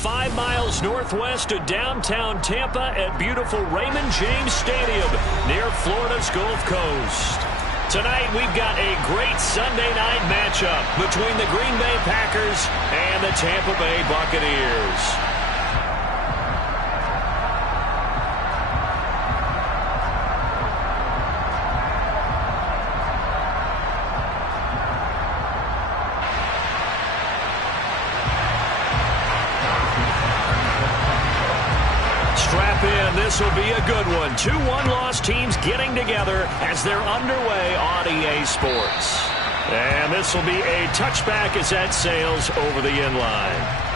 5 miles northwest of downtown Tampa at beautiful Raymond James Stadium near Florida's Gulf Coast. Tonight, we've got a great Sunday night matchup between the Green Bay Packers and the Tampa Bay Buccaneers. This will be a good one. 2 one-loss teams getting together as they're underway on EA Sports. And this will be a touchback as that sails over the end line.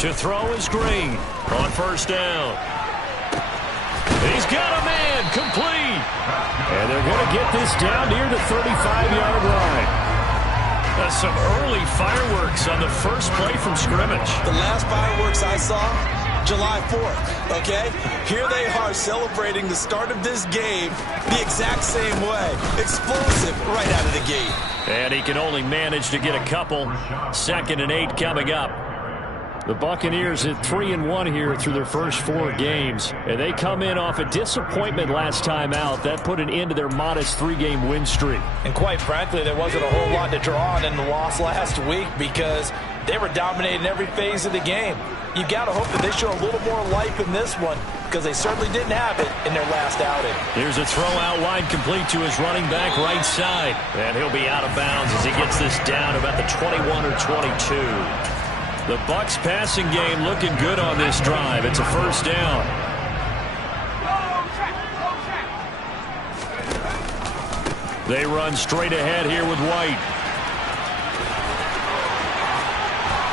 To throw is Green on first down. He's got a man complete. And they're going to get this down near the 35-yard line. That's some early fireworks on the first play from scrimmage. The last fireworks I saw, July 4th, okay? Here they are celebrating the start of this game the exact same way. Explosive right out of the gate. And he can only manage to get a couple. 2nd and 8 coming up. The Buccaneers at 3-1 here through their first 4 games. And they come in off a disappointment last time out. That put an end to their modest 3-game win streak. And quite frankly, there wasn't a whole lot to draw on in the loss last week because they were dominating every phase of the game. You got to hope that they show a little more life in this one because they certainly didn't have it in their last outing. Here's a throw out wide complete to his running back right side. And he'll be out of bounds as he gets this down about the 21 or 22. The Bucs passing game looking good on this drive. It's a first down. They run straight ahead here with White.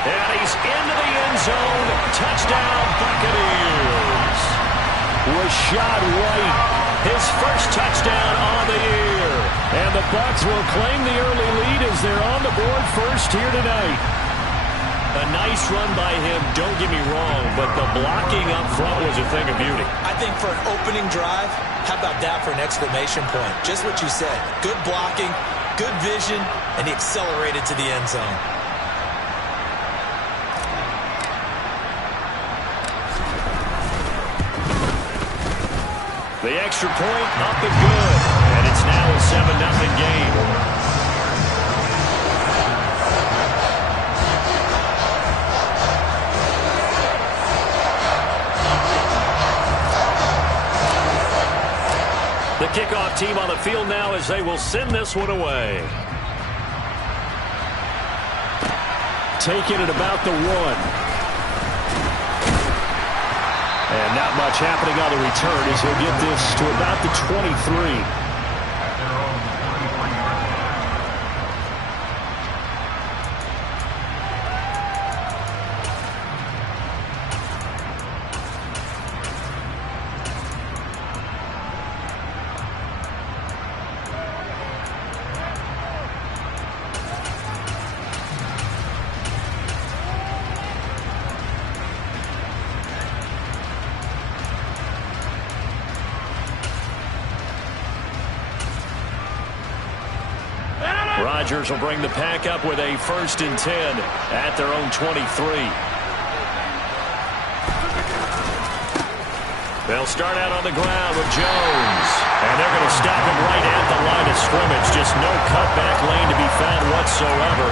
And he's into the end zone. Touchdown, Buccaneers. Rashad White, his first touchdown on the year. And the Bucs will claim the early lead as they're on the board first here tonight. A nice run by him, don't get me wrong, but the blocking up front was a thing of beauty. I think for an opening drive, how about that for an exclamation point? Just what you said. Good blocking, good vision, and he accelerated to the end zone. The extra point up and good, and it's now a 7-0 game. The kickoff team on the field now as they will send this one away. Taking it about the 1. And not much happening on the return as he'll get this to about the 23. Rodgers will bring the pack up with a 1st and 10 at their own 23. They'll start out on the ground with Jones. And they're going to stop him right at the line of scrimmage. Just no cutback lane to be found whatsoever.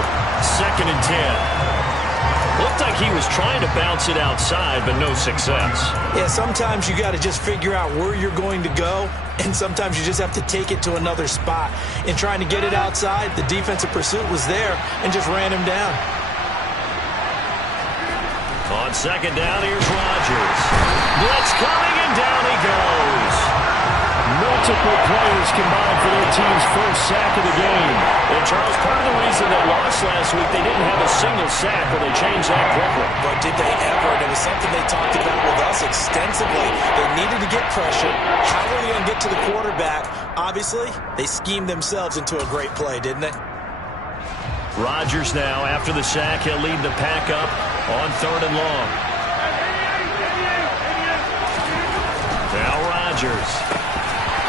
2nd and 10. Looked like he was trying to bounce it outside, but no success. Yeah, sometimes you got to just figure out where you're going to go, and sometimes you just have to take it to another spot. In trying to get it outside, the defensive pursuit was there and just ran him down. On 2nd down, here's Rodgers. Blitz coming, and down he goes. Multiple players combined for their team's first sack of the game. And Charles, part of the reason they lost last week, they didn't have a single sack, but they changed that quickly. But did they ever? And it was something they talked about with us extensively. They needed to get pressure. How were they going to get to the quarterback? Obviously, they schemed themselves into a great play, didn't they? Rodgers now, after the sack, he'll lead the pack up on 3rd and long. Now Rodgers.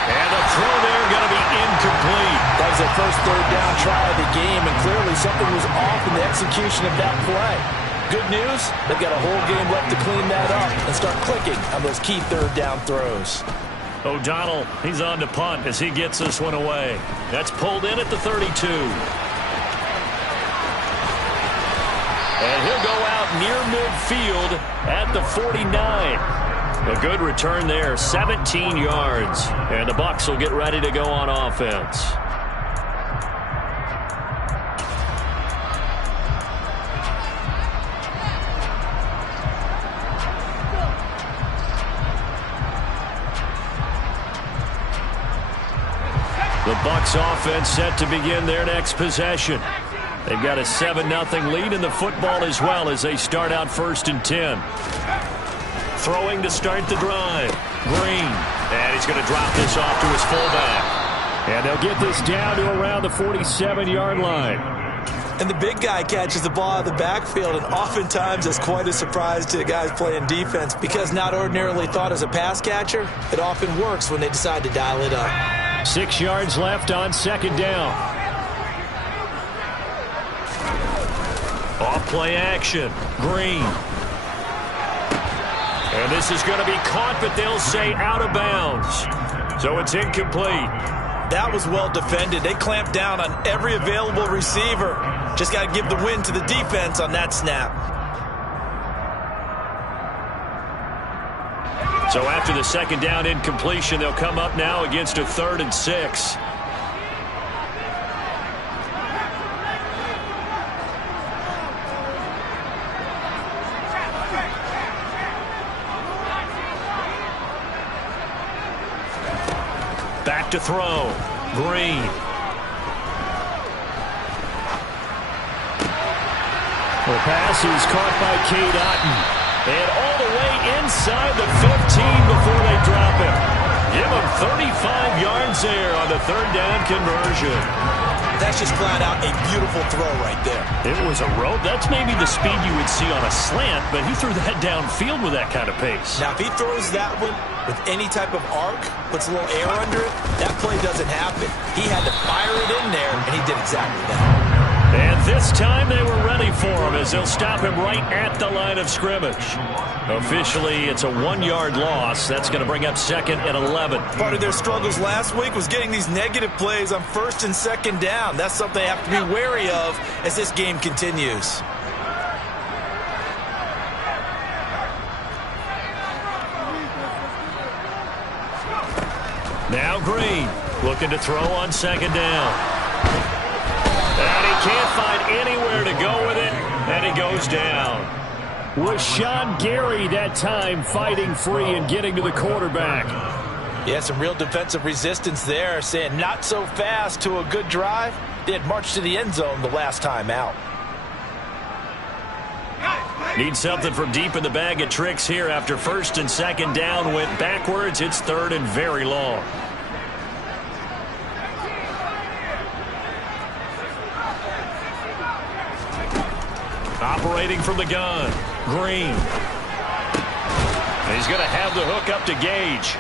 And the throw there going to be incomplete. That was their first 3rd down try of the game, and clearly something was off in the execution of that play. Good news, they've got a whole game left to clean that up and start clicking on those key 3rd down throws. O'Donnell, he's on to punt as he gets this one away. That's pulled in at the 32. And he'll go out near midfield at the 49. A good return there, 17 yards. And the Bucs will get ready to go on offense. The Bucs offense set to begin their next possession. They've got a 7-0 lead in the football as well as they start out 1st and 10. Throwing to start the drive. Green. And he's going to drop this off to his fullback. And they'll get this down to around the 47-yard line. And the big guy catches the ball out of the backfield, and oftentimes that's quite a surprise to the guys playing defense because not ordinarily thought as a pass catcher, it often works when they decide to dial it up. 6 yards left on 2nd down. Off play action. Green. And this is going to be caught, but they'll say out of bounds. So it's incomplete. That was well defended. They clamped down on every available receiver. Just got to give the win to the defense on that snap. So after the 2nd down incompletion, they'll come up now against a 3rd and 6. Back to throw. Green. The pass is caught by Cade Otton. And all the way inside the 15 before they drop him. Give him 35 yards there on the third down conversion. That's just flat out a beautiful throw right there. It was a rope. That's maybe the speed you would see on a slant, but he threw that downfield with that kind of pace. Now, if he throws that one with any type of arc, puts a little air under it, that play doesn't happen. He had to fire it in there, and he did exactly that. And this time they were ready for him as they'll stop him right at the line of scrimmage. Officially, it's a 1-yard loss. That's going to bring up second and 11. Part of their struggles last week was getting these negative plays on first and second down. That's something they have to be wary of as this game continues. Now Green looking to throw on second down. And he can't find anywhere to go with it, and he goes down. Rashawn Gary that time fighting free and getting to the quarterback. Yeah, some real defensive resistance there, saying not so fast to a good drive. They had marched to the end zone the last time out. Need something from deep in the bag of tricks here after first and second down went backwards. It's third and very long. Operating from the gun, Green. He's going to have the hook up to Gage.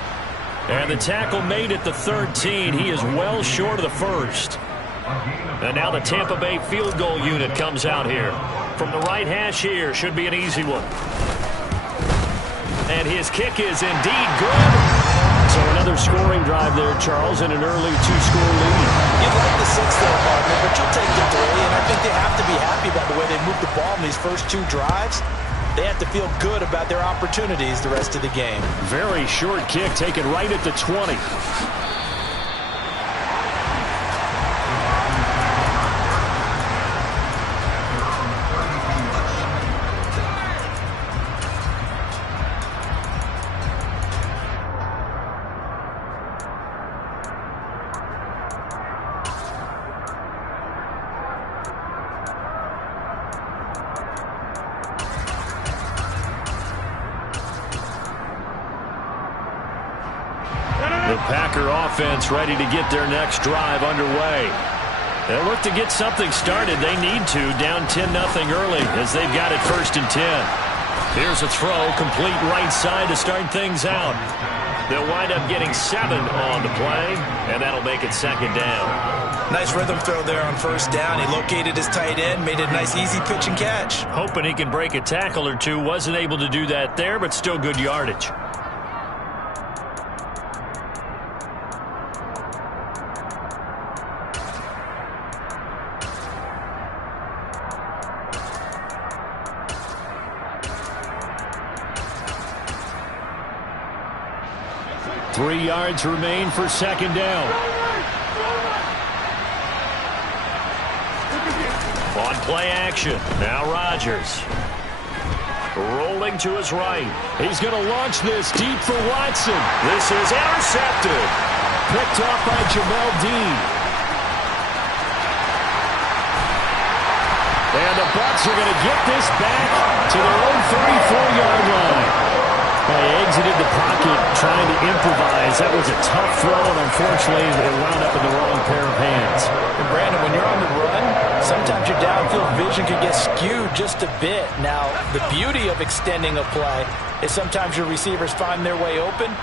And the tackle made at the 13. He is well short of the first. And now the Tampa Bay field goal unit comes out here. From the right hash here, should be an easy one. And his kick is indeed good. So another scoring drive there, Charles, and an early 2-score lead. You'd like the 6 there, partner, but you'll take the 3, and I think they have to be happy about the way they moved the ball in these first 2 drives. They have to feel good about their opportunities the rest of the game. Very short kick taken right at the 20. The Packer offense ready to get their next drive underway. They'll look to get something started. They need to, down 10-0 early as they've got it first and 10. Here's a throw, complete right side to start things out. They'll wind up getting 7 on the play, and that'll make it second down. Nice rhythm throw there on first down. He located his tight end, made it a nice easy pitch and catch. Hoping he can break a tackle or two. Wasn't able to do that there, but still good yardage. Three yards remain for second down. On play action. Now Rodgers. Rolling to his right. He's going to launch this deep for Watson. This is intercepted. Picked off by Jamel Dean. And the Bucs are going to get this back to their own 34-yard line. They exited the pocket trying to improvise. That was a tough throw, and unfortunately, it wound up in the wrong pair of hands. And Brandon, when you're on the run, sometimes your downfield vision can get skewed just a bit. Now, the beauty of extending a play is sometimes your receivers find their way open,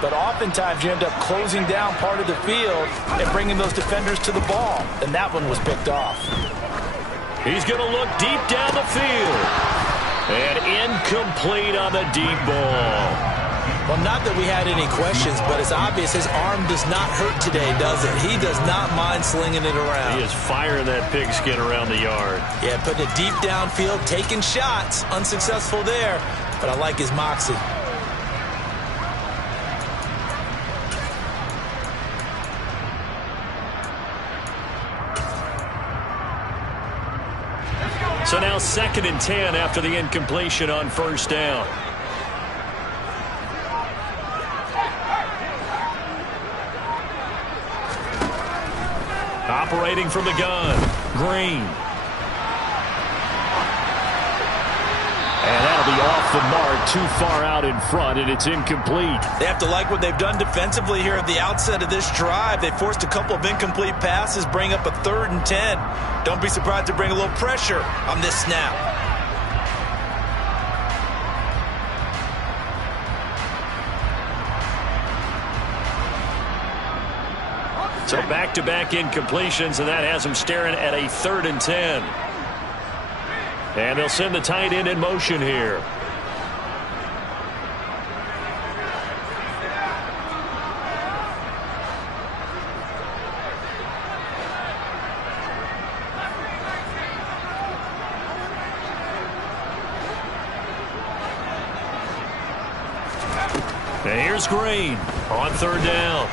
but oftentimes you end up closing down part of the field and bringing those defenders to the ball, and that one was picked off. He's going to look deep down the field. And incomplete on the deep ball. Well, not that we had any questions, but it's obvious his arm does not hurt today, does it? He does not mind slinging it around. He is firing that pigskin around the yard. Yeah, putting it deep downfield, taking shots. Unsuccessful there, but I like his moxie. So now second and 10 after the incompletion on first down. Operating from the gun, Green. And that'll be off the mark, too far out in front, and it's incomplete. They have to like what they've done defensively here at the outset of this drive. They forced a couple of incomplete passes, bring up a 3rd and 10. Don't be surprised to bring a little pressure on this snap. So back-to-back incompletions, and that has them staring at a 3rd and 10. And they'll send the tight end in motion here. And here's Green on 3rd down.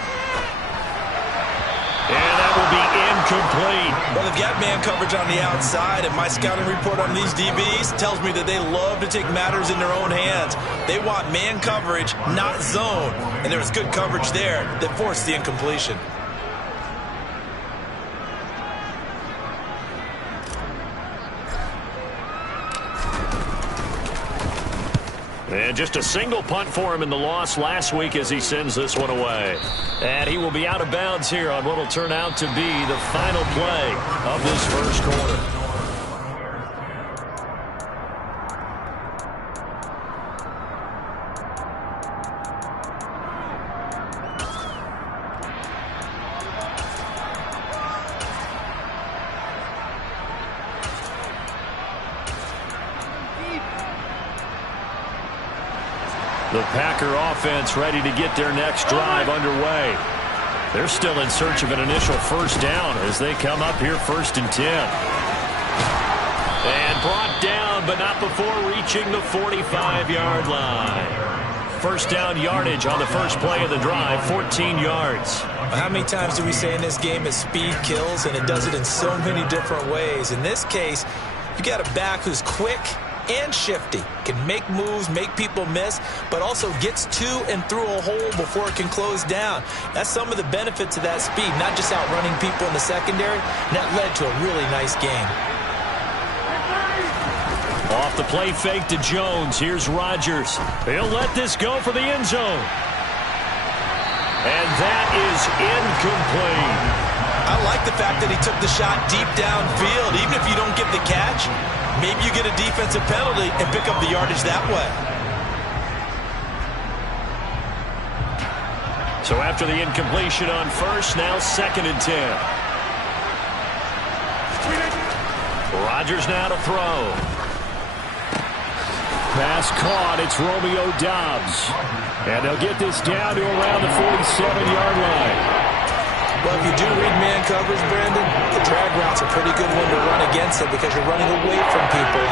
And that will be incomplete. Well, they've got man coverage on the outside, and my scouting report on these DBs tells me that they love to take matters in their own hands. They want man coverage, not zone. And there was good coverage there that forced the incompletion. And just a single punt for him in the loss last week as he sends this one away. And he will be out of bounds here on what will turn out to be the final play of this first quarter. The Packer offense ready to get their next drive underway. They're still in search of an initial first down as they come up here 1st and 10. And brought down, but not before reaching the 45-yard line. First down yardage on the first play of the drive, 14 yards. How many times do we say in this game that speed kills, and it does it in so many different ways? In this case, you got a back who's quick and shifty, can make moves, make people miss, but also gets to and through a hole before it can close down. That's some of the benefits of that speed, not just outrunning people in the secondary, and that led to a really nice game. Off the play fake to Jones. Here's Rodgers. He'll let this go for the end zone. And that is incomplete. I like the fact that he took the shot deep downfield. Even if you don't get the catch, maybe you get a defensive penalty and pick up the yardage that way. So after the incompletion on first, now 2nd and 10. Rodgers now to throw. Pass caught. It's Romeo Doubs. And they'll get this down to around the 47-yard line. Well, if you do read man coverage, Brandon, the drag route's a pretty good one to run against it because you're running away from people.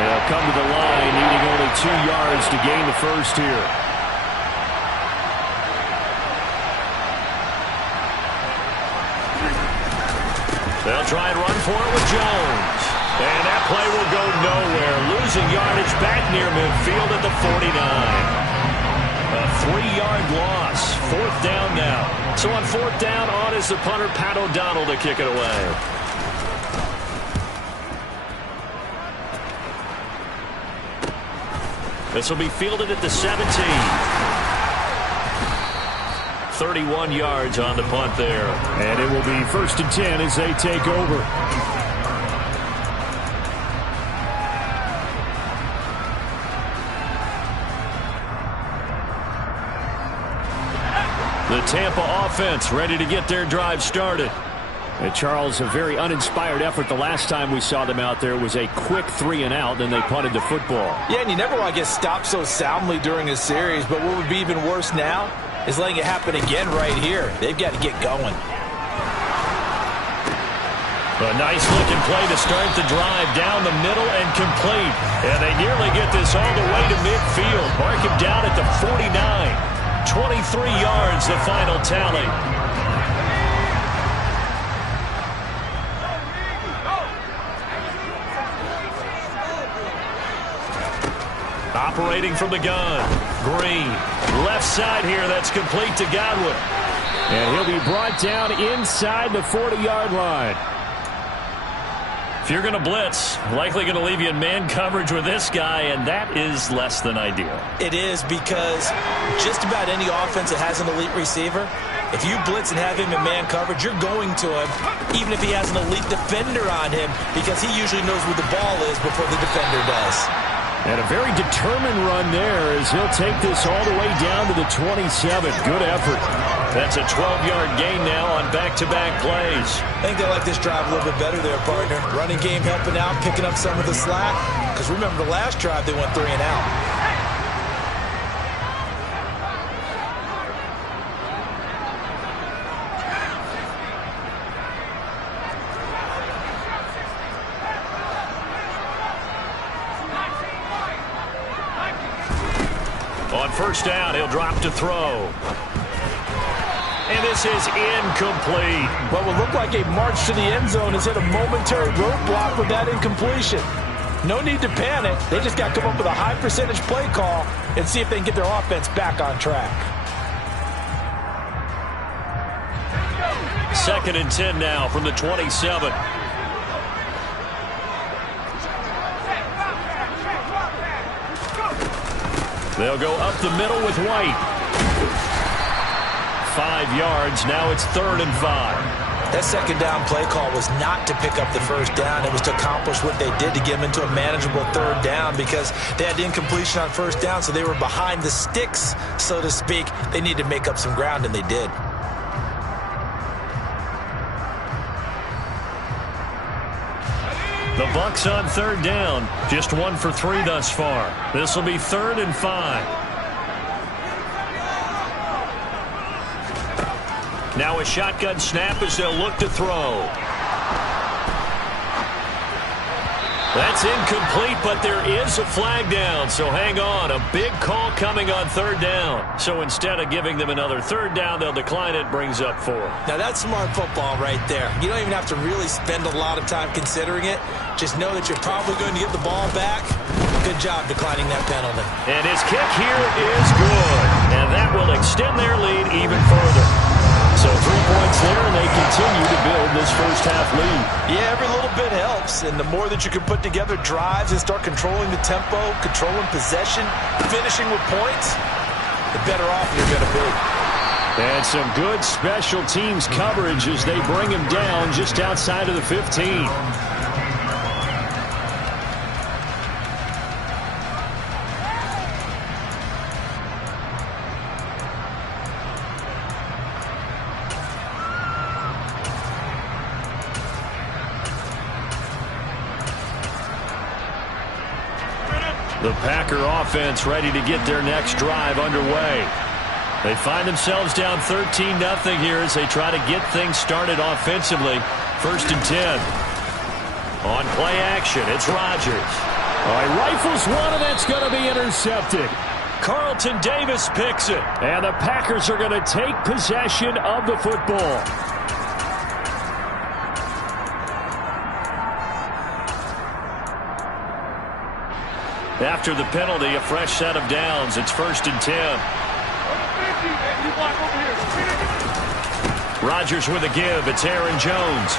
They'll come to the line, needing only 2 yards to gain the first here. They'll try and run for it with Jones. And that play will go nowhere. Losing yardage back near midfield at the 49. A 3-yard loss. 4th down now. So on 4th down, on is the punter, Pat O'Donnell, to kick it away. This will be fielded at the 17. 31 yards on the punt there. And it will be 1st and 10 as they take over. The Tampa offense ready to get their drive started. And Charles, a very uninspired effort the last time we saw them out there was a quick 3 and out, then they punted the football. Yeah, and you never want to get stopped so soundly during a series, but what would be even worse now is letting it happen again right here. They've got to get going. A nice-looking play to start the drive down the middle and complete. And they nearly get this all the way to midfield. Mark him down at the 49. 23 yards, the final tally. Operating from the gun. Green. Left side here. That's complete to Godwin. And he'll be brought down inside the 40-yard line. you're going to blitz, likely going to leave you in man coverage with this guy, and that is less than ideal. It is, because just about any offense that has an elite receiver, if you blitz and have him in man coverage, you're going to him, even if he has an elite defender on him, because he usually knows where the ball is before the defender does. And a very determined run there as he'll take this all the way down to the 27. Good effort. That's a 12-yard gain now on back-to-back plays. I think they like this drive a little bit better there, partner. Running game helping out, picking up some of the slack. Because remember, the last drive they went 3 and out. On first down, he'll drop to throw. And this is incomplete. What would look like a march to the end zone has hit a momentary roadblock with that incompletion. No need to panic. They just got to come up with a high percentage play call and see if they can get their offense back on track. 2nd and 10 now from the 27. They'll go up the middle with White. 5 yards. Now it's 3rd and 5. That second down play call was not to pick up the first down. It was to accomplish what they did to get them into a manageable 3rd down, because they had incompletion on first down, so they were behind the sticks, so to speak. They needed to make up some ground, and they did. The Bucs on 3rd down. Just 1 for 3 thus far. This will be 3rd and 5. Now a shotgun snap as they'll look to throw. That's incomplete, but there is a flag down, so hang on. A big call coming on 3rd down. So instead of giving them another 3rd down, they'll decline it, brings up 4. Now that's smart football right there. You don't even have to really spend a lot of time considering it. Just know that you're probably going to get the ball back. Good job declining that penalty. And his kick here is good. And that will extend their lead even further. So 3 points there, and they continue to build this first half lead. Yeah, every little bit helps. And the more that you can put together drives and start controlling the tempo, controlling possession, finishing with points, the better off you're going to be. And some good special teams coverage as they bring him down just outside of the 15. The Packer offense ready to get their next drive underway. They find themselves down 13-0 here as they try to get things started offensively. 1st and 10. On play action, it's Rodgers. All right, rifles one, and that's going to be intercepted. Carlton Davis picks it. And the Packers are going to take possession of the football. After the penalty, a fresh set of downs. It's 1st and 10. Rodgers with a give. It's Aaron Jones.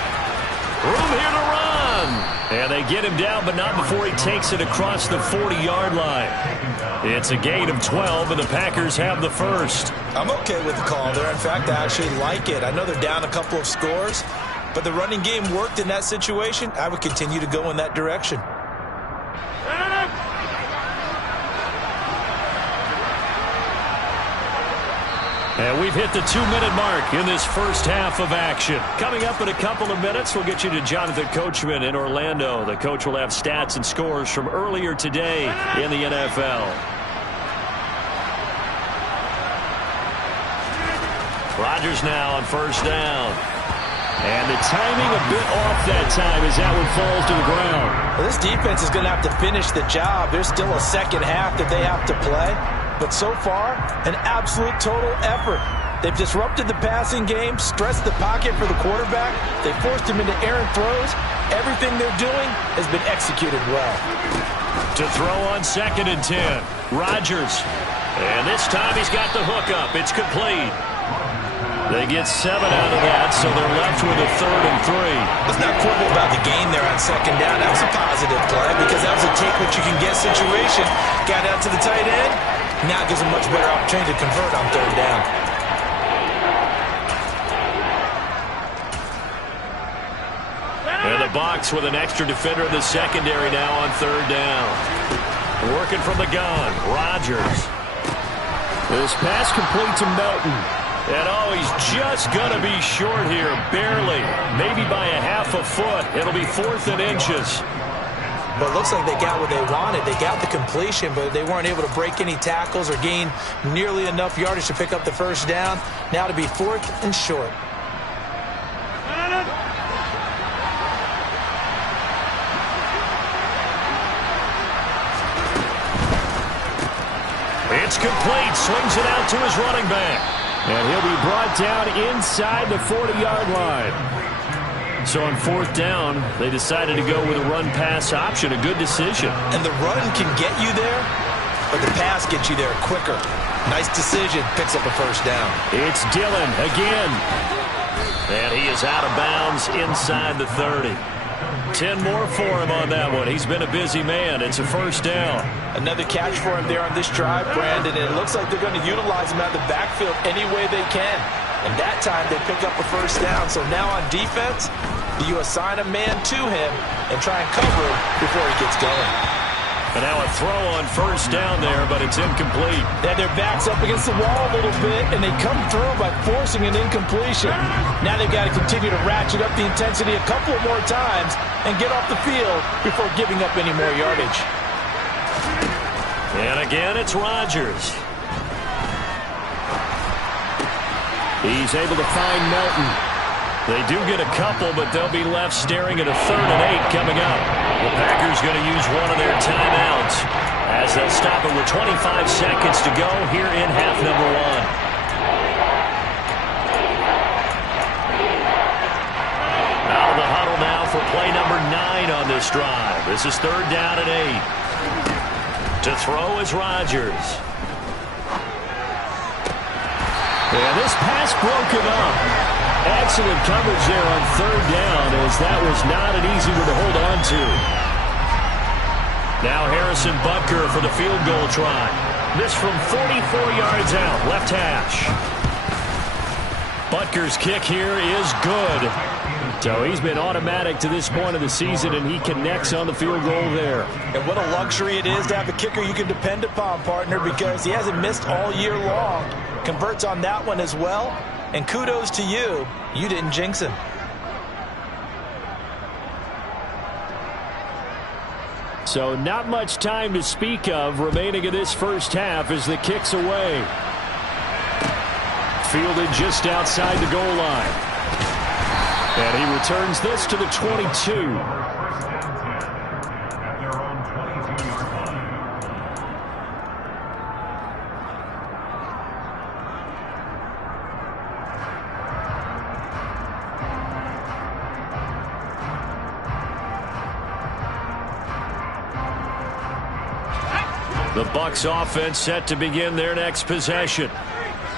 Room here to run. And they get him down, but not before he takes it across the 40-yard line. It's a gain of 12, and the Packers have the first. I'm okay with the call there. In fact, I actually like it. I know they're down a couple of scores, but the running game worked in that situation. I would continue to go in that direction. And we've hit the 2-minute mark in this first half of action. Coming up in a couple of minutes, we'll get you to Jonathan Coachman in Orlando. The coach will have stats and scores from earlier today in the NFL. Rodgers now on 1st down. And the timing a bit off that time as that one falls to the ground. Well, this defense is going to have to finish the job. There's still a second half that they have to play. But so far, an absolute total effort. They've disrupted the passing game, stressed the pocket for the quarterback. They forced him into errant throws. Everything they're doing has been executed well. To throw on 2nd and 10. Rodgers. And this time he's got the hook up. It's complete. They get 7 out of that, so they're left with a 3rd and 3. Let's not quibble about the game there on 2nd down. That was a positive play because that was a take-what-you-can-get situation. Got out to the tight end. Now gives a much better opportunity to convert on 3rd down. And the box with an extra defender in the secondary now on 3rd down. Working from the gun, Rodgers. This pass complete to Melton. And he's just going to be short here, barely. Maybe by a half a foot. It'll be 4th and inches. But it looks like they got what they wanted. They got the completion, but they weren't able to break any tackles or gain nearly enough yardage to pick up the 1st down. Now to be 4th and short. It's complete. Swings it out to his running back. And he'll be brought down inside the 40-yard line. So on 4th down, they decided to go with a run-pass option. A good decision. And the run can get you there, but the pass gets you there quicker. Nice decision. Picks up a 1st down. It's Dillon again. And he is out of bounds inside the 30. 10 more for him on that one. He's been a busy man. It's a 1st down. Another catch for him there on this drive, Brandon. And it looks like they're going to utilize him out of the backfield any way they can. And that time they pick up a 1st down. So now on defense, do you assign a man to him and try and cover him before he gets going? And now a throw on 1st down there, but it's incomplete. And their back's up against the wall a little bit, and they come through by forcing an incompletion. Now they've got to continue to ratchet up the intensity a couple more times and get off the field before giving up any more yardage. And again, it's Rodgers. He's able to find Melton. They do get a couple, but they'll be left staring at a 3rd and 8 coming up. The Packers going to use one of their timeouts as they'll stop it with 25 seconds to go here in half number 1. Out of the huddle now for play number 9 on this drive. This is 3rd down and 8. To throw is Rodgers. And this pass broken up. Excellent coverage there on 3rd down, as that was not an easy one to hold on to. Now Harrison Butker for the field goal try. This from 44 yards out, left hash. Butker's kick here is good. So he's been automatic to this point of the season, and he connects on the field goal there. And what a luxury it is to have a kicker you can depend upon, partner, because he hasn't missed all year long. Converts on that one as well. And kudos to you. You didn't jinx him. So not much time to speak of remaining in this 1st half as the kick's away. Fielded just outside the goal line. And he returns this to the 22. The Bucs offense set to begin their next possession.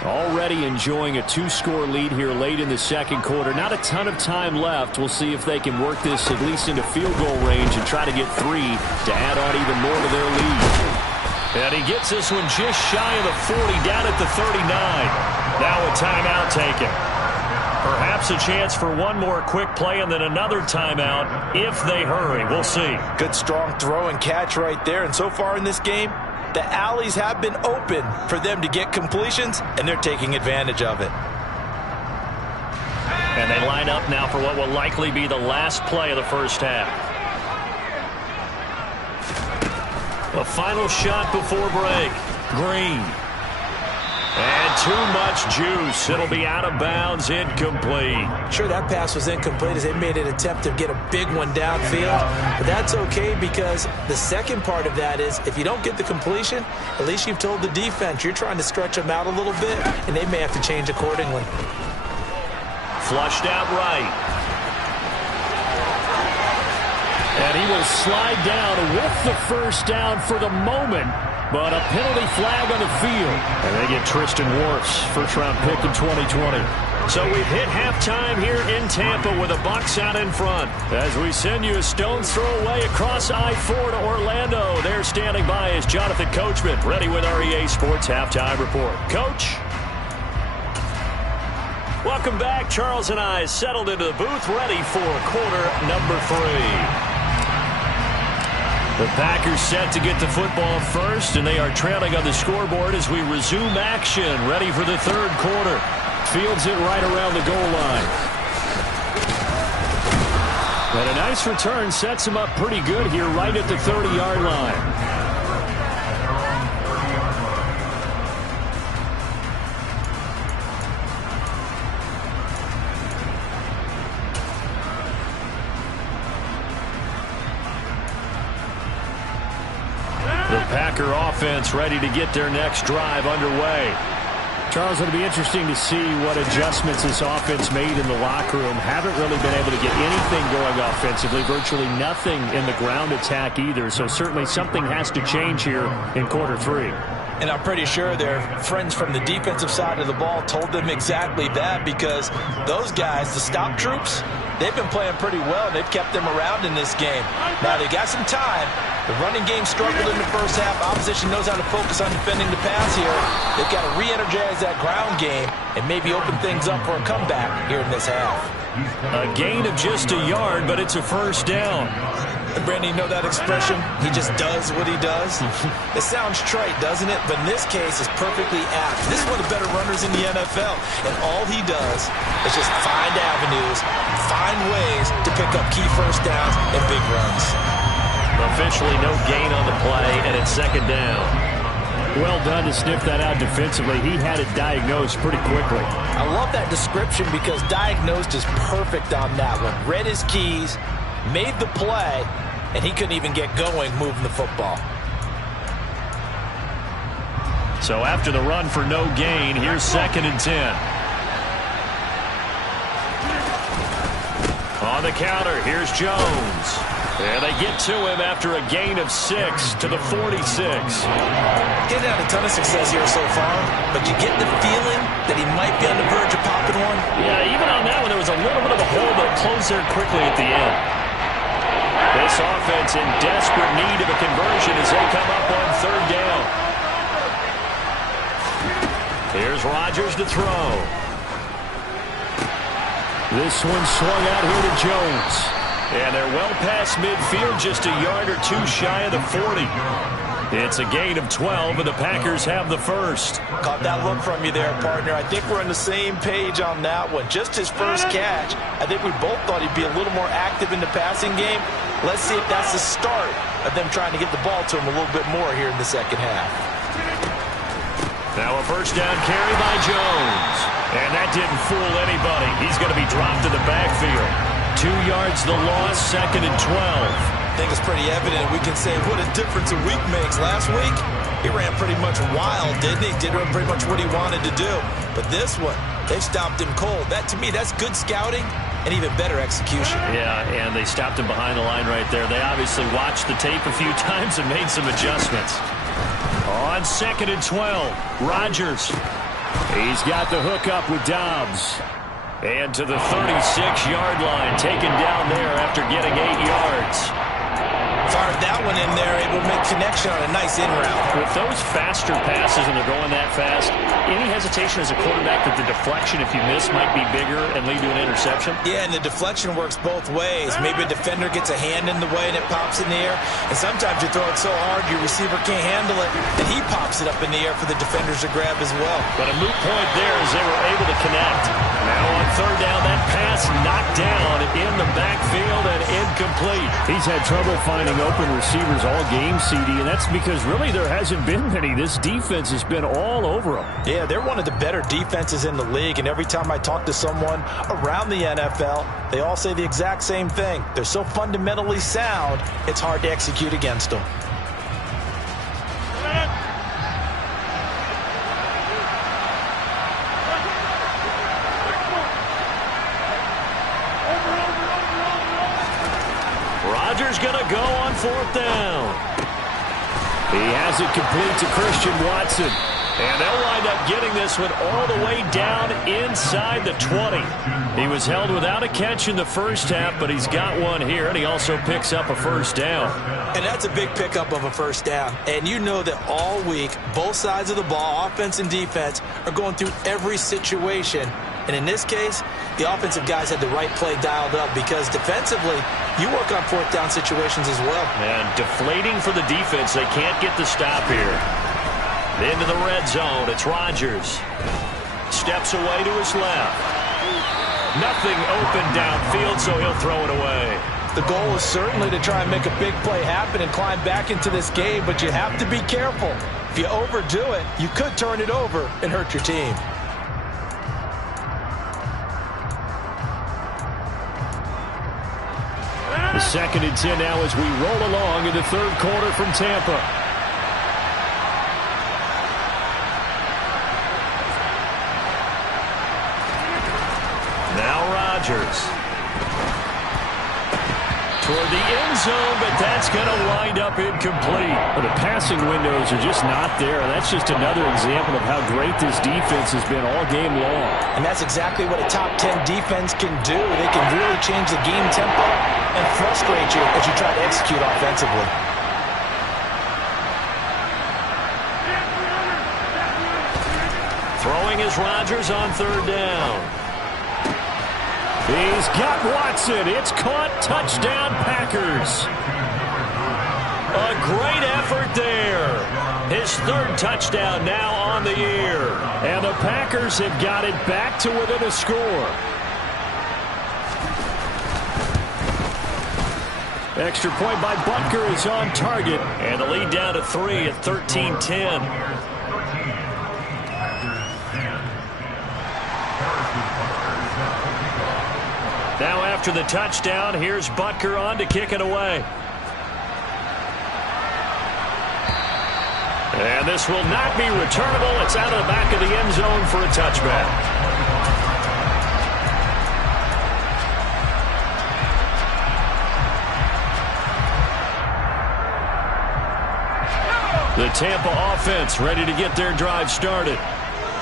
Already enjoying a 2-score lead here late in the 2nd quarter. Not a ton of time left. We'll see if they can work this at least into field goal range and try to get 3 to add on even more to their lead. And he gets this one just shy of the 40, down at the 39. Now a timeout taken. Perhaps a chance for one more quick play and then another timeout if they hurry. We'll see. Good strong throw and catch right there. And so far in this game, the alleys have been open for them to get completions, and they're taking advantage of it. And they line up now for what will likely be the last play of the 1st half. A final shot before break. Green. And too much juice. It'll be out of bounds, incomplete. Sure, that pass was incomplete as they made an attempt to get a big one downfield. But that's okay because the second part of that is if you don't get the completion, at least you've told the defense you're trying to stretch them out a little bit, and they may have to change accordingly. Flushed out right. And he will slide down with the 1st down for the moment. But a penalty flag on the field. And they get Tristan Wirfs, first-round pick in 2020. So we've hit halftime here in Tampa with the Bucs out in front. As we send you a stone's throw away across I-4 to Orlando. There standing by is Jonathan Coachman, ready with our EA Sports Halftime Report. Coach? Welcome back. Charles and I settled into the booth, ready for quarter number 3. The Packers set to get the football first, and they are trailing on the scoreboard as we resume action, ready for the third quarter. Fields it right around the goal line. And a nice return sets him up pretty good here right at the 30-yard line. The Packer offense ready to get their next drive underway. Charles, it'll be interesting to see what adjustments this offense made in the locker room. Haven't really been able to get anything going offensively, virtually nothing in the ground attack either. So certainly something has to change here in quarter 3. And I'm pretty sure their friends from the defensive side of the ball told them exactly that, because those guys, the stop troops, they've been playing pretty well. They've kept them around in this game. Now they got some time. The running game struggled in the first half. Opposition knows how to focus on defending the pass here. They've got to re-energize that ground game and maybe open things up for a comeback here in this half. A gain of just a yard, but it's a first down. Brandon, you know that expression? He just does what he does. It sounds trite, doesn't it? But in this case, it's perfectly apt. This is one of the better runners in the NFL. And all he does is just find avenues, find ways to pick up key first downs and big runs. Officially no gain on the play, and it's second down. Well done to sniff that out defensively. He had it diagnosed pretty quickly. I love that description because diagnosed is perfect on that one. Read his keys, made the play, and he couldn't even get going moving the football. So after the run for no gain, here's 2nd and 10. On the counter, here's Jones. And they get to him after a gain of 6 to the 46. Getting had a ton of success here so far, but you get the feeling that he might be on the verge of popping one. Yeah, even on that one, there was a little bit of a hole, but it closed there quickly at the end. This offense in desperate need of a conversion as they come up on 3rd down. Here's Rodgers to throw. This one swung out here to Jones. And they're well past midfield, just a yard or 2 shy of the 40. It's a gain of 12, and the Packers have the first. Caught that look from you there, partner. I think we're on the same page on that one. Just his first catch. I think we both thought he'd be a little more active in the passing game. Let's see if that's the start of them trying to get the ball to him a little bit more here in the second half. Now a first down carry by Jones. And that didn't fool anybody. He's going to be dropped to the backfield. 2 yards the loss, 2nd and 12. I think it's pretty evident. We can say what a difference a week makes. Last week, he ran pretty much wild, didn't he? Did pretty much what he wanted to do. But this one, they stopped him cold. That, to me, that's good scouting and even better execution. Yeah, and they stopped him behind the line right there. They obviously watched the tape a few times and made some adjustments. On 2nd and 12, Rodgers. He's got the hook up with Dobbs. And to the 36-yard line, taken down there after getting 8 yards. Fired that one in there, able to make connection on a nice in route. With those faster passes and they're going that fast, any hesitation as a quarterback that the deflection, if you miss, might be bigger and lead to an interception? Yeah, and the deflection works both ways. Maybe a defender gets a hand in the way and it pops in the air. And sometimes you throw it so hard your receiver can't handle it, and he pops it up in the air for the defenders to grab as well. But a moot point there as they were able to connect. Now on 3rd down, that pass knocked down in the backfield and incomplete. He's had trouble finding open receivers all game, CD, and that's because really there hasn't been many. This defense has been all over them. Yeah, they're one of the better defenses in the league, and every time I talk to someone around the NFL, they all say the exact same thing. They're so fundamentally sound, it's hard to execute against them. Rodgers going to go on 4th down. He has it complete to Christian Watson. And they'll wind up getting this one all the way down inside the 20. He was held without a catch in the first half, but he's got one here, and he also picks up a first down. And that's a big pickup of a first down. And you know that all week, both sides of the ball, offense and defense, are going through every situation. And in this case, the offensive guys had the right play dialed up because defensively, you work on fourth down situations as well. And deflating for the defense. They can't get the stop here. Into the red zone, it's Rodgers. Steps away to his left. Nothing open downfield, so he'll throw it away. The goal is certainly to try and make a big play happen and climb back into this game, but you have to be careful. If you overdo it, you could turn it over and hurt your team. The 2nd and 10 now as we roll along in the third quarter from Tampa. Now Rodgers. Toward the end zone, but that's going to wind up incomplete. Well, the passing windows are just not there. That's just another example of how great this defense has been all game long. And that's exactly what a top 10 defense can do. They can really change the game tempo and frustrate you as you try to execute offensively. Throwing is Rodgers on third down. He's got Watson. It's caught. Touchdown, Packers. A great effort there. His third touchdown now on the year. And the Packers have got it back to within a score. Extra point by Butker is on target. And the lead down to 3 at 13-10. Now after the touchdown, here's Butker on to kick it away. And this will not be returnable. It's out of the back of the end zone for a touchback. The Tampa offense ready to get their drive started.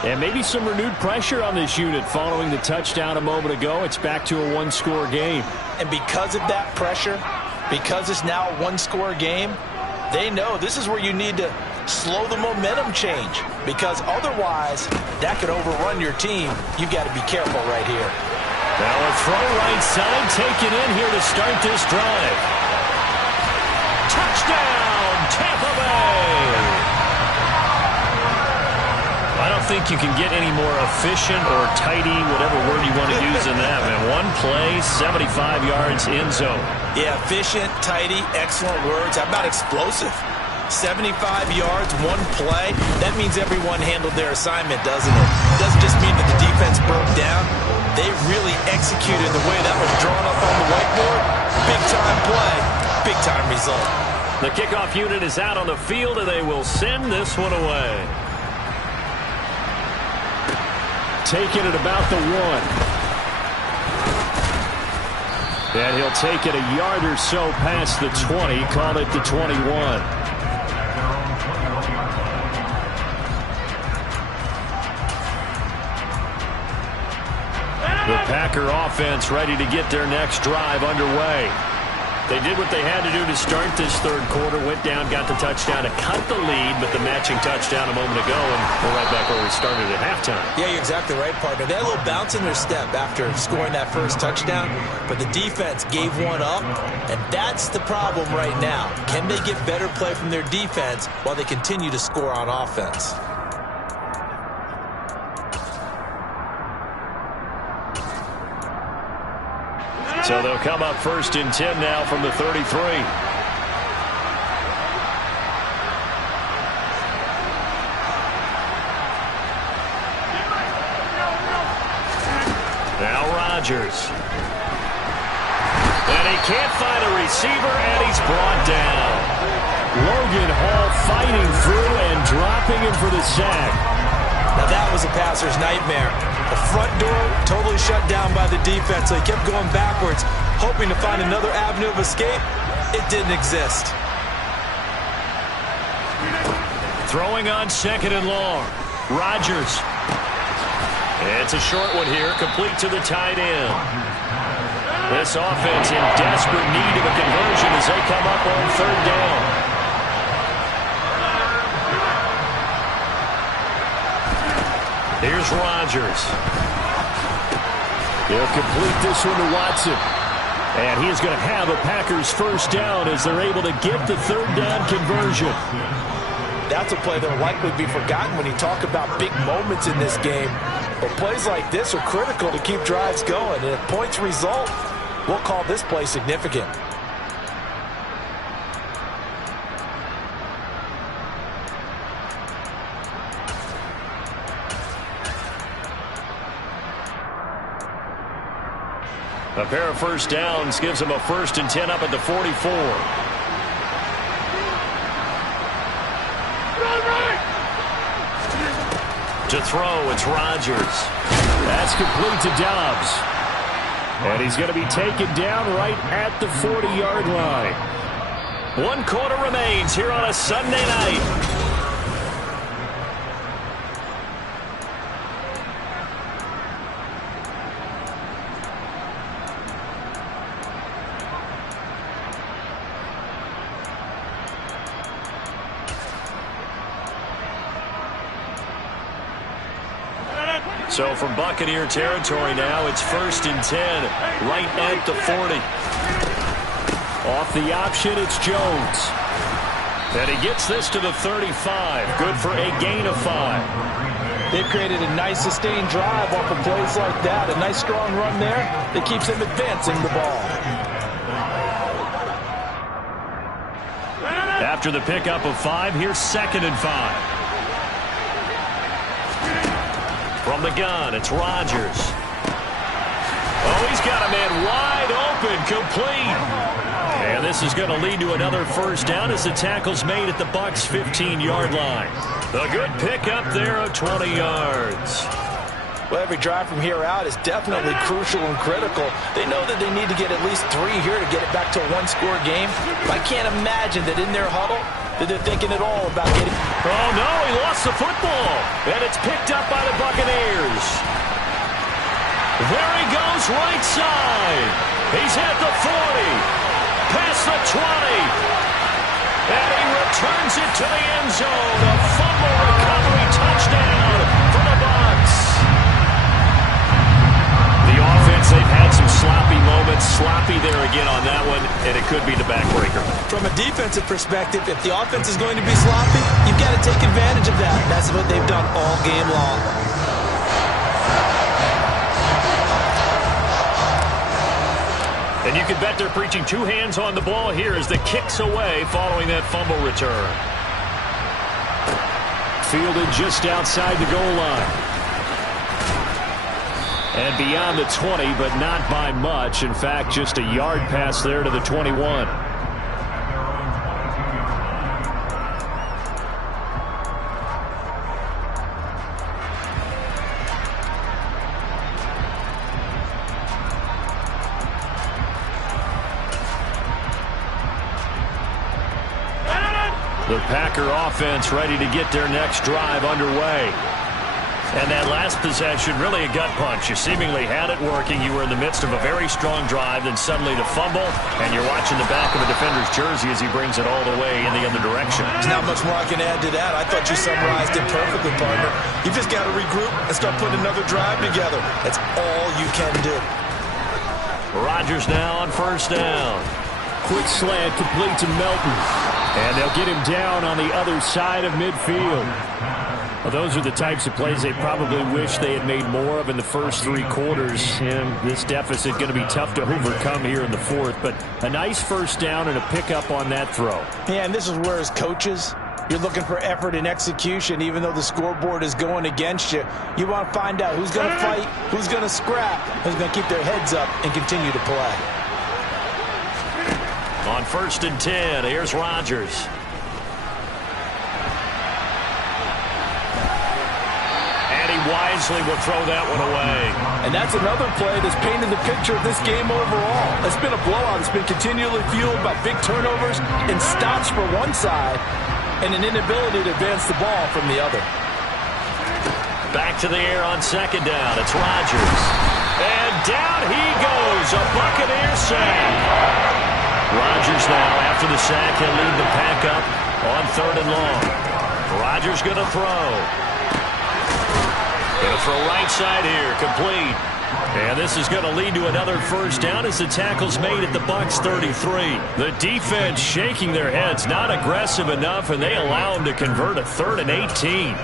And maybe some renewed pressure on this unit following the touchdown a moment ago. It's back to a one-score game. And because of that pressure, because it's now a one-score game, they know this is where you need to slow the momentum change. Because otherwise, that could overrun your team. You've got to be careful right here. Now a throw right side taken in here to start this drive. Touchdown, Tampa Bay! I don't think you can get any more efficient or tidy, whatever word you want to use in that, man. One play, 75 yards, end zone. Yeah, efficient, tidy, excellent words. How about explosive? 75 yards, one play. That means everyone handled their assignment, doesn't it? Doesn't just mean that the defense broke down. They really executed the way that was drawn up on the whiteboard. Big-time play, big-time result. The kickoff unit is out on the field, and they will send this one away. Taking it about the 1. And he'll take it a yard or so past the 20. Call it the 21. The Packer offense ready to get their next drive underway. They did what they had to do to start this third quarter. Went down, got the touchdown to cut the lead, but the matching touchdown a moment ago, and we're right back where we started at halftime. Yeah, you're exactly right, partner. They had a little bounce in their step after scoring that first touchdown, but the defense gave one up, and that's the problem right now. Can they get better play from their defense while they continue to score on offense? So they'll come up 1st and 10 now from the 33. Now Rodgers. And he can't find a receiver, and he's brought down. Logan Hall fighting through and dropping him for the sack. Now that was a passer's nightmare. The front door totally shut down by the defense, so he kept going backwards, hoping to find another avenue of escape. It didn't exist. Throwing on 2nd and long. Rodgers. It's a short one here, complete to the tight end. This offense in desperate need of a conversion as they come up on 3rd down. Here's Rodgers. They'll complete this one to Watson. And he is going to have a Packers 1st down as they're able to get the 3rd down conversion. That's a play that will likely be forgotten when you talk about big moments in this game. But plays like this are critical to keep drives going. And if points result, we'll call this play significant. A pair of 1st downs gives them a 1st and 10 up at the 44. To throw, it's Rodgers. That's complete to Dobbs. And he's going to be taken down right at the 40-yard line. 1 quarter remains here on a Sunday night. So from Buccaneer territory now, it's 1st and 10, right at the 40. Off the option, it's Jones. And he gets this to the 35. Good for a gain of 5. They've created a nice sustained drive off of plays like that. A nice strong run there that keeps them advancing the ball. After the pickup of 5, here's 2nd and 5. From the gun, it's Rodgers. Oh, he's got a man wide open, complete. And this is going to lead to another 1st down as the tackle's made at the Bucs' 15-yard line. A good pickup there of 20 yards. Well, every drive from here out is definitely crucial and critical. They know that they need to get at least 3 here to get it back to a 1-score game. I can't imagine that in their huddle that they're thinking at all about getting... Oh, no, he lost the football. And it's picked up by the Buccaneers. There he goes right side. He's at the 40. Past the 20. And he returns it to the end zone. A fumble recovery touchdown for the Bucs. The offense, they've had some sloppy moments. Sloppy there again on that one, and it could be the backbreaker. From a defensive perspective, if the offense is going to be sloppy, you've got to take advantage of that. That's what they've done all game long. And you can bet they're preaching 2 hands on the ball here as the kick's away following that fumble return. Fielded just outside the goal line. And beyond the 20, but not by much. In fact, just a yard pass there to the 21. The Packer offense ready to get their next drive underway. And that last possession, really a gut punch. You seemingly had it working. You were in the midst of a very strong drive, then suddenly the fumble, and you're watching the back of a defender's jersey as he brings it all the way in the other direction. There's not much more I can add to that. I thought you summarized it perfectly, partner. You just got to regroup and start putting another drive together. That's all you can do. Rodgers now on 1st down. Quick slant complete to Melton. And they'll get him down on the other side of midfield. Well, those are the types of plays they probably wish they had made more of in the first 3 quarters. And this deficit going to be tough to overcome here in the 4th. But a nice 1st down and a pickup on that throw. Yeah, and this is where as coaches, you're looking for effort and execution. Even though the scoreboard is going against you, you want to find out who's going to fight, who's going to scrap, who's going to keep their heads up and continue to play. On 1st and 10, here's Rodgers. Wisely will throw that one away. And that's another play that's painted the picture of this game overall. It's been a blowout. It's been continually fueled by big turnovers and stops for one side and an inability to advance the ball from the other. Back to the air on second down. It's Rodgers. And down he goes. A Buccaneer sack. Rodgers now, after the sack, he'll lead the pack up on 3rd and long. Rodgers going to throw. Going to throw right side here. Complete. And this is going to lead to another first down as the tackle's made at the Bucs 33. The defense shaking their heads, not aggressive enough, and they allow him to convert a 3rd and 18.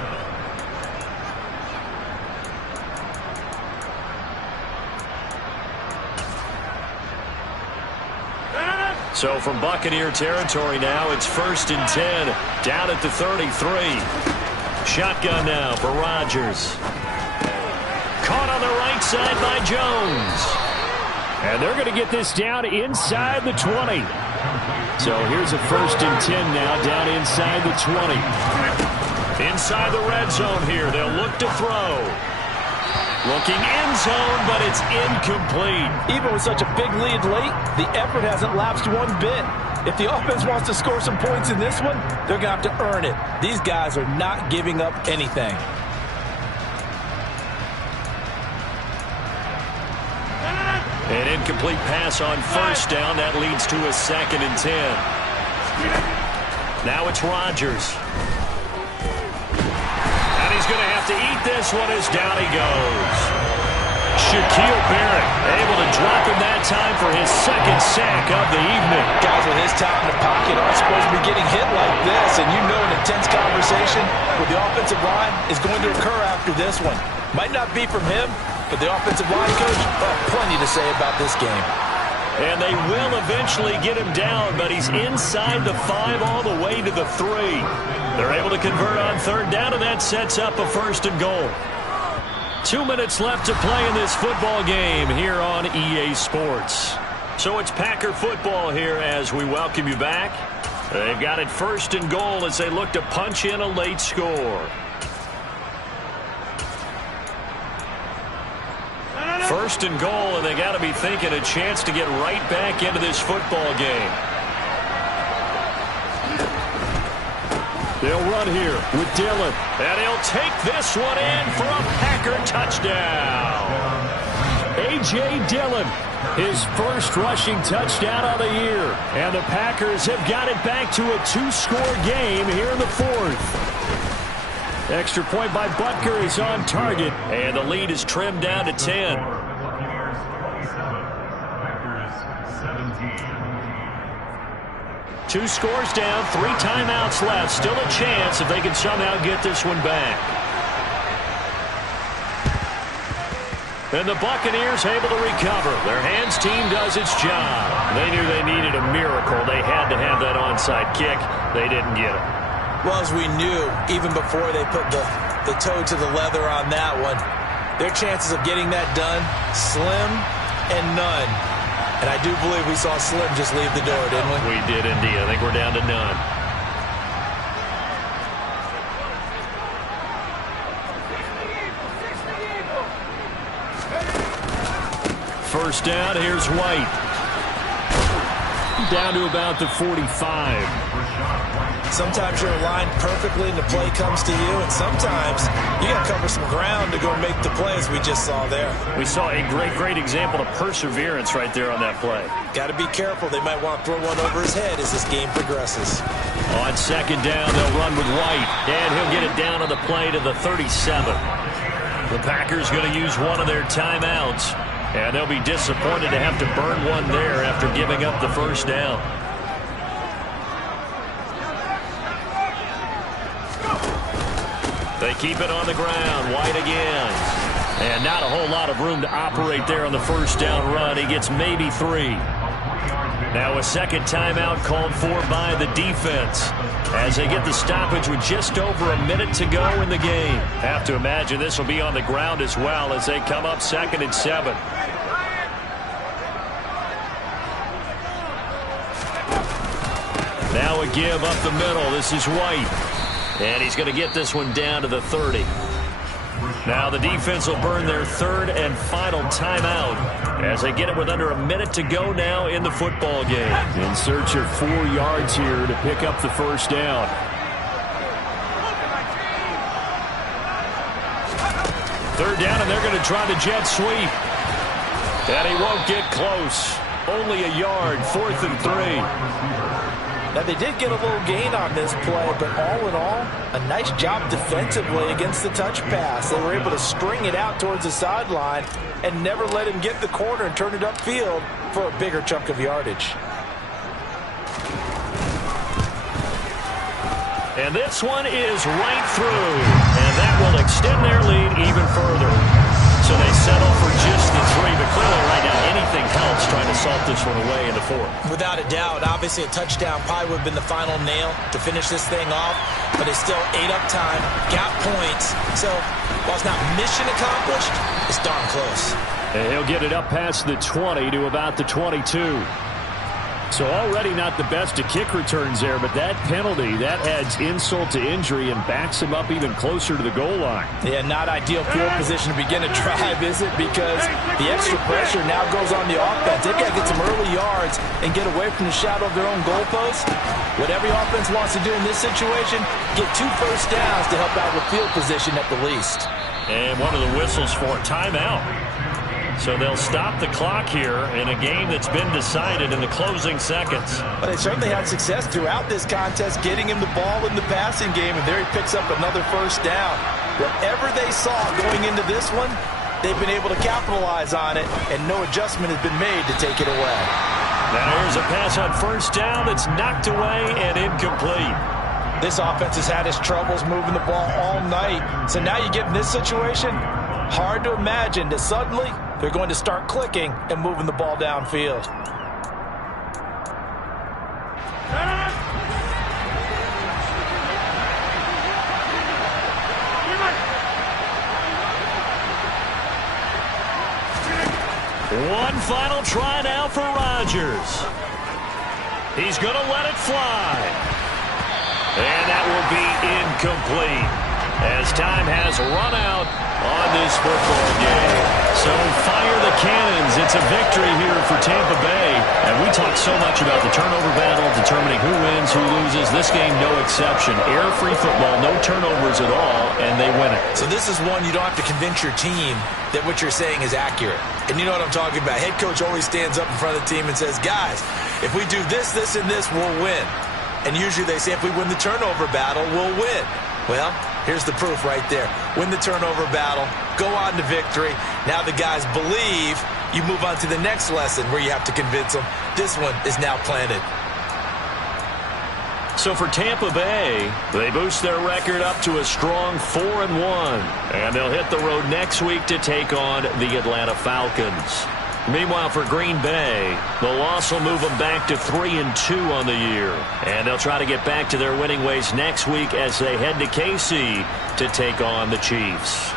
So from Buccaneer territory now, it's 1st and 10, down at the 33. Shotgun now for Rodgers. Caught on the right side by Jones. And they're going to get this down inside the 20. So here's a 1st and 10 now, down inside the 20. Inside the red zone here, they'll look to throw. Looking end zone, but it's incomplete. Even with such a big lead late, the effort hasn't lapsed one bit. If the offense wants to score some points in this one, they're going to have to earn it. These guys are not giving up anything. An incomplete pass on 1st down. That leads to a 2nd and 10. Now it's Rodgers. And he's going to have to eat this one as down he goes. Shaquille Barrett able to drop him that time for his 2nd sack of the evening. Guys with his talent in the pocket aren't supposed to be getting hit like this, and you know an intense conversation with the offensive line is going to occur after this one. Might not be from him, but the offensive line coach, plenty to say about this game. And they will eventually get him down, but he's inside the 5 all the way to the 3. They're able to convert on 3rd down, and that sets up a 1st and goal. 2 minutes left to play in this football game here on EA Sports. So it's Packer football here as we welcome you back. They've got it 1st and goal as they look to punch in a late score. 1st and goal, and they got to be thinking a chance to get right back into this football game. They'll run here with Dillon, and he'll take this one in for a Packer touchdown. A.J. Dillon, his 1st rushing touchdown of the year, and the Packers have got it back to a 2-score game here in the 4th. Extra point by Butker is on target, and the lead is trimmed down to 10. 2 scores down, 3 timeouts left. Still a chance if they can somehow get this one back. And the Buccaneers able to recover. Their hands team does its job. They knew they needed a miracle. They had to have that onside kick. They didn't get it. Well, as we knew, even before they put the toe to the leather on that one, their chances of getting that done, slim and none. And I do believe we saw Slim just leave the door, didn't we? We did indeed. I think we're down to none. First down, here's White. Down to about the 45. Sometimes you're aligned perfectly and the play comes to you, and sometimes you got to cover some ground to go make the play, as we just saw there. We saw a great example of perseverance right there on that play. Got to be careful. They might want to throw one over his head as this game progresses. On 2nd down, they'll run with White, and he'll get it down on the play to the 37. The Packers going to use one of their timeouts, and they'll be disappointed to have to burn one there after giving up the 1st down. They keep it on the ground. White again. And not a whole lot of room to operate there on the 1st down run. He gets maybe 3. Now a 2nd timeout called for by the defense as they get the stoppage with just over a minute to go in the game. Have to imagine this will be on the ground as well as they come up 2nd and 7. Now a give up the middle. This is White. And he's going to get this one down to the 30. Now the defense will burn their 3rd and final timeout as they get it with under a minute to go now in the football game. In search of 4 yards here to pick up the 1st down. Third down, and they're going to try the jet sweep. And he won't get close. Only a yard, 4th and 3. Now, they did get a little gain on this play, but all in all, a nice job defensively against the touch pass. They were able to string it out towards the sideline and never let him get the corner and turn it upfield for a bigger chunk of yardage. And this one is right through, and that will extend their lead even further. So they settle for just the 3, but clearly right now anything helps trying to salt this one away in the 4th. Without a doubt, obviously a touchdown probably would have been the final nail to finish this thing off, but it's still ate up time, got points. So while it's not mission accomplished, it's darn close. And he'll get it up past the 20 to about the 22. So already not the best of kick returns there, but that penalty, that adds insult to injury and backs him up even closer to the goal line. Yeah, not ideal field position to begin a drive, is it? Because the extra pressure now goes on the offense. They've got to get some early yards and get away from the shadow of their own goalposts. What every offense wants to do in this situation, get 2 first downs to help out with field position at the least. And one of the whistles for a timeout. So they'll stop the clock here in a game that's been decided in the closing seconds. But they certainly had success throughout this contest, getting him the ball in the passing game, and there he picks up another first down. Whatever they saw going into this one, they've been able to capitalize on it, and no adjustment has been made to take it away. Now here's a pass on first down that's knocked away and incomplete. This offense has had its troubles moving the ball all night. So now you get in this situation, hard to imagine that suddenly they're going to start clicking and moving the ball downfield. One final try now for Rodgers. He's going to let it fly. And that will be incomplete as time has run out on this football game. So fire the cannons. It's a victory here for Tampa Bay. And we talk so much about the turnover battle, determining who wins, who loses. This game, no exception. Air-free football, no turnovers at all, and they win it. So this is one you don't have to convince your team that what you're saying is accurate. And you know what I'm talking about. Head coach always stands up in front of the team and says, guys, if we do this, this, and this, we'll win. And usually they say if we win the turnover battle, we'll win. Well, here's the proof right there. Win the turnover battle, go on to victory. Now the guys believe. You move on to the next lesson where you have to convince them. This one is now planted. So for Tampa Bay, they boost their record up to a strong 4-1. And they'll hit the road next week to take on the Atlanta Falcons. Meanwhile, for Green Bay, the loss will move them back to 3-2 on the year. And they'll try to get back to their winning ways next week as they head to KC to take on the Chiefs.